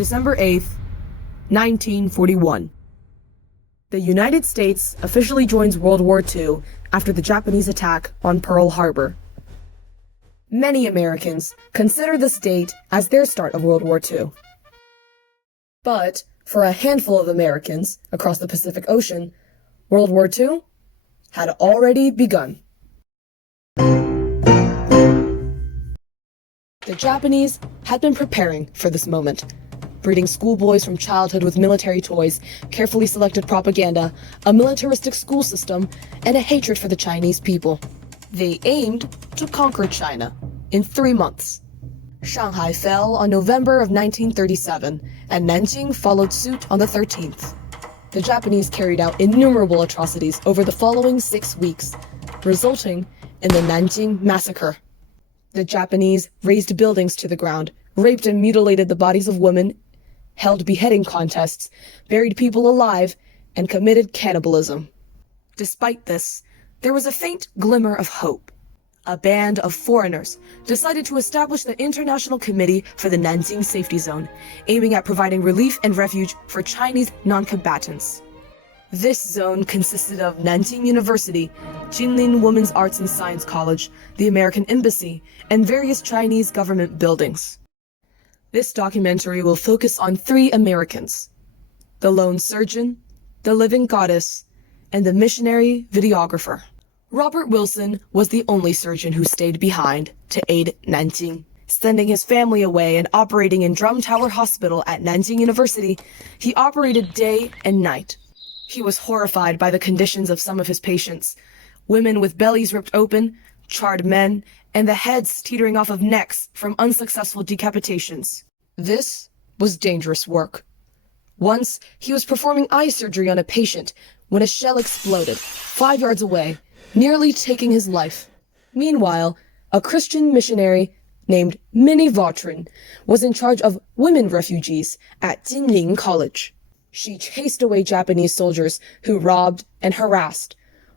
December 8th, 1941. The United States officially joins World War II after the Japanese attack on Pearl Harbor. Many Americans consider this date as their start of World War II. But for a handful of Americans across the Pacific Ocean, World War II had already begun. The Japanese had been preparing for this moment, breeding schoolboys from childhood with military toys, carefully selected propaganda, a militaristic school system, and a hatred for the Chinese people. They aimed to conquer China in 3 months. Shanghai fell on November of 1937, and Nanjing followed suit on the 13th. The Japanese carried out innumerable atrocities over the following 6 weeks, resulting in the Nanjing Massacre. The Japanese razed buildings to the ground, raped and mutilated the bodies of women, held beheading contests, buried people alive, and committed cannibalism. Despite this, there was a faint glimmer of hope. A band of foreigners decided to establish the International Committee for the Nanjing Safety Zone, aiming at providing relief and refuge for Chinese non-combatants. This zone consisted of Nanjing University, Jinlin Women's Arts and Science College, the American Embassy, and various Chinese government buildings. This documentary will focus on 3 Americans: the lone surgeon, the living goddess, and the missionary videographer. Robert Wilson was the only surgeon who stayed behind to aid Nanjing. Sending his family away and operating in Drum Tower Hospital at Nanjing University, he operated day and night. He was horrified by the conditions of some of his patients: women with bellies ripped open, charred men, and the heads teetering off of necks from unsuccessful decapitations. This was dangerous work. Once, he was performing eye surgery on a patient when a shell exploded 5 yards away, nearly taking his life. Meanwhile, a Christian missionary named Minnie Vautrin was in charge of women refugees at Jinling College. She chased away Japanese soldiers who robbed and harassed,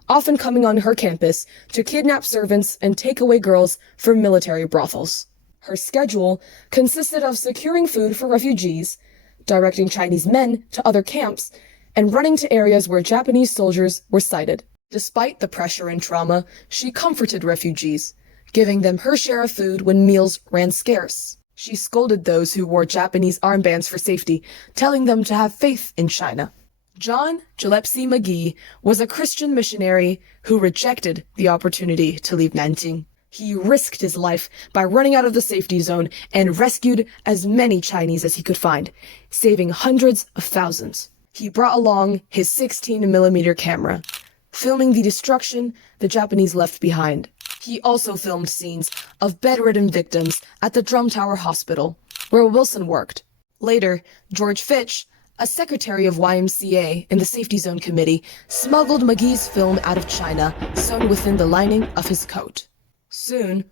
often coming on her campus to kidnap servants and take away girls from military brothels. Her schedule consisted of securing food for refugees, directing Chinese men to other camps, and running to areas where Japanese soldiers were sighted. Despite the pressure and trauma, she comforted refugees, giving them her share of food when meals ran scarce. She scolded those who wore Japanese armbands for safety, telling them to have faith in China. John Rabe McGee was a Christian missionary who rejected the opportunity to leave Nanjing. He risked his life by running out of the safety zone and rescued as many Chinese as he could find, saving hundreds of thousands. He brought along his 16mm camera, filming the destruction the Japanese left behind. He also filmed scenes of bedridden victims at the Drum Tower Hospital, where Wilson worked. Later, George Fitch, a secretary of YMCA in the Safety Zone Committee, smuggled McGee's film out of China, sewn within the lining of his coat. Soon,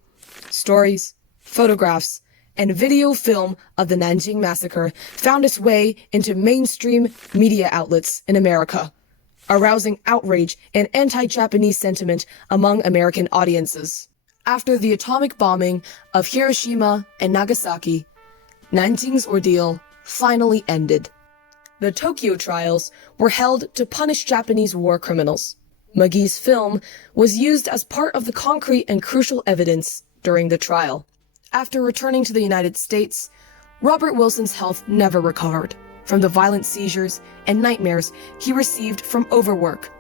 stories, photographs, and video film of the Nanjing Massacre found its way into mainstream media outlets in America, arousing outrage and anti-Japanese sentiment among American audiences. After the atomic bombing of Hiroshima and Nagasaki, Nanjing's ordeal finally ended. The Tokyo trials were held to punish Japanese war criminals. McGee's film was used as part of the concrete and crucial evidence during the trial. After returning to the United States, Robert Wilson's health never recovered from the violent seizures and nightmares he received from overwork.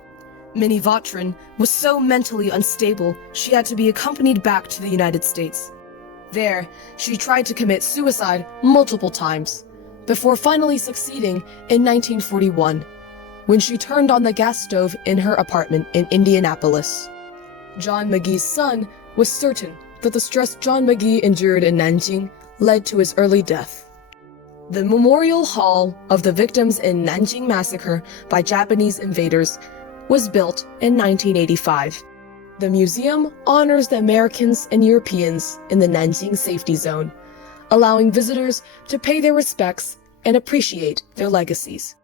Minnie Vautrin was so mentally unstable she had to be accompanied back to the United States. There, she tried to commit suicide multiple times, before finally succeeding in 1941, when she turned on the gas stove in her apartment in Indianapolis. John McGee's son was certain that the stress John McGee endured in Nanjing led to his early death. The Memorial Hall of the Victims in Nanjing Massacre by Japanese Invaders was built in 1985. The museum honors the Americans and Europeans in the Nanjing Safety Zone, allowing visitors to pay their respects and appreciate their legacies.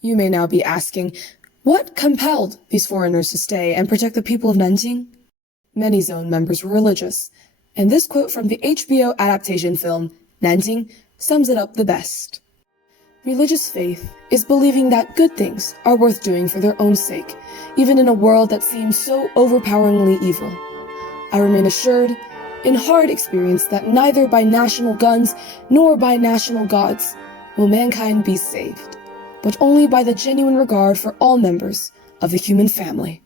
You may now be asking, what compelled these foreigners to stay and protect the people of Nanjing? Many zone members were religious, and this quote from the HBO adaptation film, Nanjing, sums it up the best. Religious faith is believing that good things are worth doing for their own sake, even in a world that seems so overpoweringly evil. I remain assured, in hard experience, that neither by national guns nor by national gods will mankind be saved, but only by the genuine regard for all members of the human family.